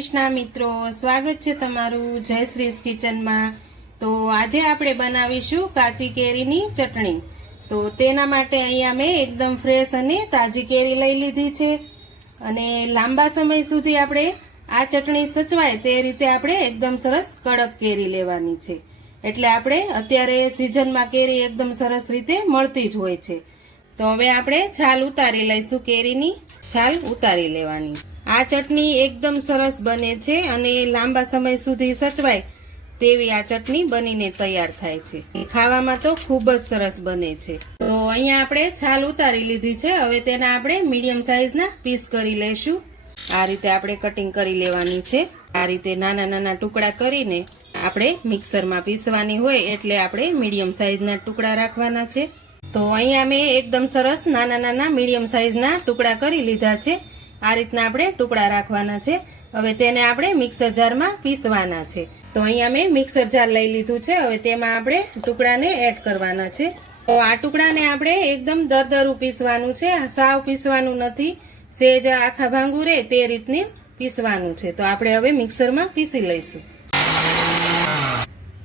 કૃષ્ણ મિત્રો, સ્વાગત છે તમારું જયશ્રીસ કિચનમાં। તો આજે આપણે બનાવીશું કાચી કેરીની ચટણી। તો તેના માટે અહીંયા મેં એકદમ ફ્રેશ અને તાજી કેરી લઈ લીધી છે અને લાંબા સમય સુધી આપણે આ ચટણી સચવાય તે રીતે આપણે એકદમ સરસ કડક કેરી લેવાની છે। એટલે આપણે અત્યારે સિઝનમાં કેરી એકદમ સરસ રીતે મળતી જ હોય છે। તો હવે આપણે છાલ ઉતારી લઈશું, કેરીની છાલ ઉતારી લેવાની। આ ચટણી એકદમ સરસ બને છે અને લાંબા સમય સુધી સચવાય તેવી આ ચટણી બનીને તૈયાર થાય છે। ખાવામાં તો ખૂબ જ સરસ બને છે। તો અહીંયા આપણે છાલ ઉતારી લીધી છે। હવે તેના આપણે મીડિયમ સાઈઝના પીસ કરી લઈશું। આ રીતે આપણે કટિંગ કરી લેવાની છે। આ રીતે નાના નાના ટુકડા કરીને આપણે મિક્સરમાં પીસવાની હોય એટલે આપણે મીડિયમ સાઈઝના ટુકડા રાખવાના છે। તો અહીંયા મેં એકદમ સરસ નાના નાના મીડિયમ સાઈઝના ટુકડા કરી લીધા છે। આ રીતના આપણે ટુકડા રાખવાના છે। હવે તેને આપણે મિક્સર જારમાં પીસવાના છે। તો અહીંયા મેં મિક્સર જાર લઈ લીધું છે। હવે તેમાં આપણે ટુકડાને એડ કરવાના છે। તો આ ટુકડાને આપણે એકદમ દરદરું પીસવાનું છે, સાવ પીસવાનું નથી, સેજ આખા ભાંગું રહે તે રીતની પીસવાનું છે। તો આપણે હવે મિક્સરમાં પીસી લઈશું।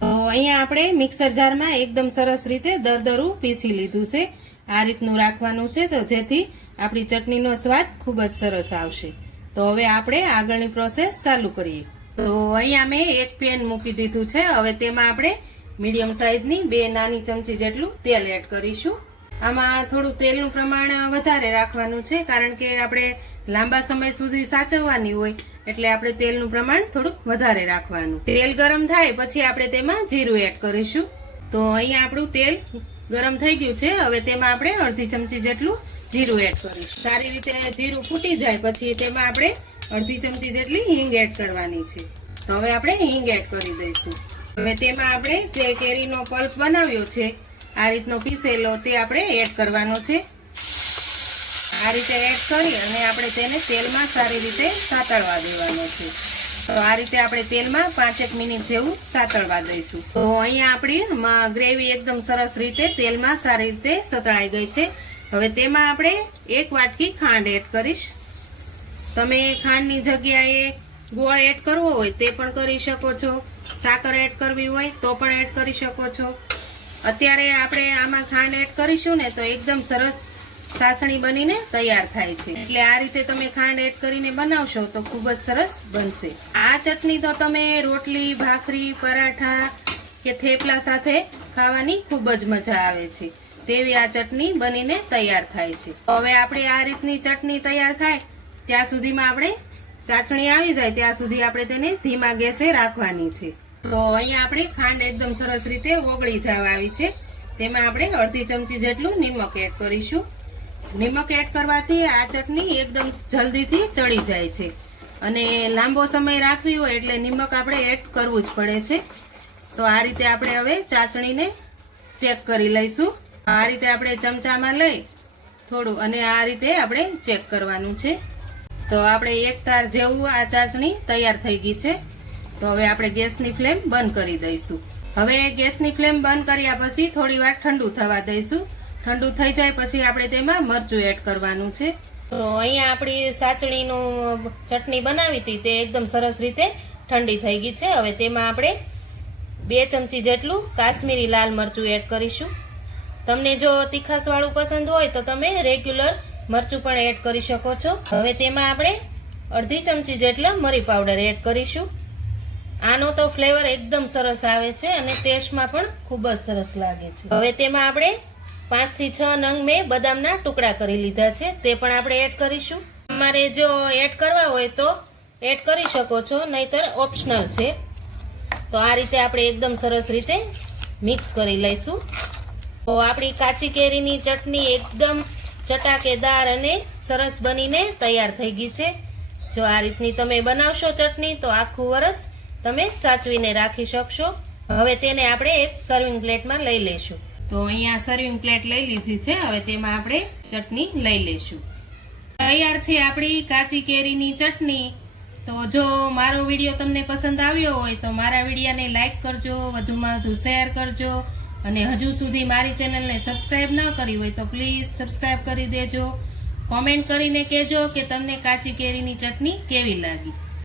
તો અહીંયા આપણે મિક્સર જારમાં એકદમ સરસ રીતે દરદરું પીસી લીધું છે। આ રીતનું રાખવાનું છે તો જેથી આપણી ચટણીનો સ્વાદ ખૂબ જ સરસ આવશે। તો હવે આપણે આગળની પ્રોસેસ ચાલુ કરીએ। તો અહીંયા મેં એક પેન મૂકી દીધું છે। હવે તેમાં આપણે મીડિયમ સાઈઝની 2 નાની ચમચી જેટલું તેલ એડ કરીશું। આમાં થોડું તેલનું પ્રમાણ વધારે રાખવાનું છે કારણ કે આપણે લાંબા સમય સુધી સાચવવાની હોય એટલે આપણે તેલનું પ્રમાણ થોડુંક વધારે રાખવાનું। તેલ ગરમ થાય પછી આપણે તેમાં જીરું એડ કરીશું। તો અહીંયા આપણું તેલ ગરમ થઈ ગયું છે। હવે તેમાં આપણે અડધી ચમચી જેટલું જીરું એડ કરીશું। સારી રીતે જીરું ફૂટી જાય પછી તેમાં આપણે અડધી ચમચી જેટલી હિંગ એડ કરવાની છે। તો હવે આપણે હિંગ એડ કરી દઈશું। હવે તેમાં આપણે જે કેરીનો પલ્પ બનાવ્યો છે આ રીતનો પીસેલો તે આપણે એડ કરવાનો છે। આ રીતે એડ કરી અને આપણે તેને તેલમાં સારી રીતે સાતળવા દેવાનો છે। તો આ રીતે આપણે તેલમાં 5 મિનિટ જેવું સાતળવા દઈશું। તો અહીંયા આપણી ગ્રેવી એકદમ સરસ રીતે તેલમાં સારી રીતે સતળાઈ ગઈ છે। હવે તેમાં આપણે 1 વાટકી ખાંડ એડ કરીશ। તમે ખાંડની જગ્યાએ ગોળ એડ કરવો હોય તે પણ કરી શકો છો, સાકર એડ કરવી હોય તો પણ એડ કરી શકો છો। અત્યારે આપણે આમાં ખાંડ એડ કરીશું ને તો એકદમ સરસ ચાસણી બનીને તૈયાર થાય છે। એટલે આ રીતે તમે ખાંડ એડ કરીને બનાવશો તો ખૂબ જ સરસ બનશે। આ ચટણી તો તમે રોટલી, ભાખરી, પરાઠા કે થેપલા સાથે ખાવાની ખૂબ જ મજા આવે છે તેવી આ ચટણી બનીને તૈયાર થાય છે। હવે આપણે આ રીતની ચટણી તૈયાર થાય ત્યાં સુધીમાં આપણે ચાસણી આવી જાય ત્યાં સુધી આપણે તેને ધીમા ગેસે રાખવાની છે। તો અહીંયા આપણી ખાંડ એકદમ સરસ રીતે ઓગળી જવા આવી છે। તેમાં આપણે અડધી ચમચી જેટલું નિમક એડ કરીશું। નિમક એડ કરવાથી આ ચટણી એકદમ જલ્દીથી ચડી જાય છે અને લાંબો સમય રાખવી હોય એટલે નિમક આપણે એડ કરવું જ પડે છે। તો આ રીતે આપણે હવે ચાસણીને ચેક કરી લઈશું। આ રીતે આપણે ચમચામાં લઈ થોડું અને આ રીતે આપણે ચેક કરવાનું છે। તો આપણે એક તાર જેવું આ ચાસણી તૈયાર થઈ ગઈ છે। તો હવે આપણે ગેસની ફ્લેમ બંધ કરી દઈશું। હવે ગેસની ફ્લેમ બંધ કર્યા પછી થોડી વાર ઠંડુ થવા દઈશું। ઠંડુ થઈ જાય પછી આપણે તેમાં મરચું એડ કરવાનું છે। તો અહીંયા આપણી સાચણીનું ચટણી બનાવી હતી તે એકદમ સરસ રીતે ઠંડી થઈ ગઈ છે। હવે તેમાં આપણે 2 ચમચી જેટલું કાશ્મીરી લાલ મરચું એડ કરીશું। તમને જો તીખાસ વાળું પસંદ હોય તો તમે રેગ્યુલર મરચું પણ એડ કરી શકો છો। હવે તેમાં આપણે અડધી ચમચી જેટલા મરી પાવડર એડ કરીશું। આનો તો ફ્લેવર એકદમ સરસ આવે છે અને ટેસ્ટમાં પણ ખૂબ જ સરસ લાગે છે। હવે તેમાં આપણે 5 થી 6 નંગ મેં બદામના ટુકડા કરી લીધા છે તે પણ આપણે એડ કરીશું। તમારે જો એડ કરવા હોય તો એડ કરી શકો છો, નહીતર ઓપ્શનલ છે। તો આ રીતે આપણે એકદમ સરસ રીતે મિક્સ કરી લઈશું। તો આપણી કાચી કેરીની ચટણી એકદમ ચટાકેદાર અને સરસ બનીને તૈયાર થઈ ગઈ છે। જો આ રીતની તમે બનાવશો ચટણી તો આખું વર્ષ તમે સાચવીને રાખી શકશો। હવે તેને આપણે એક સર્વિંગ પ્લેટમાં લઈ લઈશું। તો અહીંયા સર્વિંગ પ્લેટ લઈ લીધી છે। હવે તેમાં આપણે ચટણી લઈ લઈશું। તૈયાર છે આપણી કાચી કેરીની ચટણી। તો જો મારો વિડીયો તમને પસંદ આવ્યો હોય તો મારા વિડીયોને લાઈક કરજો, વધુમાં વધુ શેર કરજો અને હજુ સુધી મારી ચેનલને સબસ્ક્રાઇબ ન કરી હોય તો પ્લીઝ સબસ્ક્રાઇબ કરી દેજો। કોમેન્ટ કરીને કહેજો કે તમને કાચી કેરીની ચટણી કેવી લાગી।